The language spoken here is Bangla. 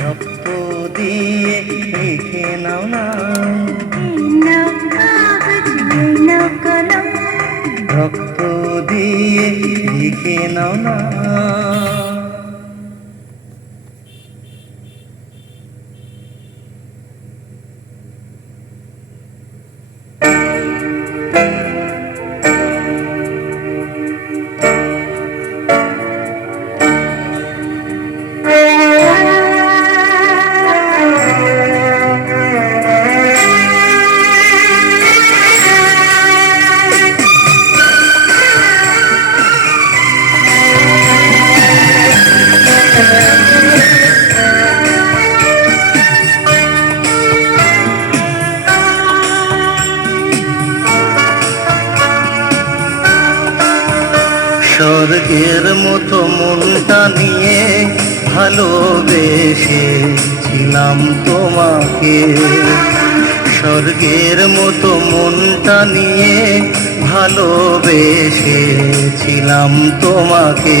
রক্ত দিয়ে লিখে নাও না রক্ত দিয়ে লিখে নাও না। স্বর্গের মতো মনটা নিয়ে ভালোবেসেছিলাম তোমাকে। স্বর্গের মতো মনটা নিয়ে ভালোবেসেছিলাম তোমাকে।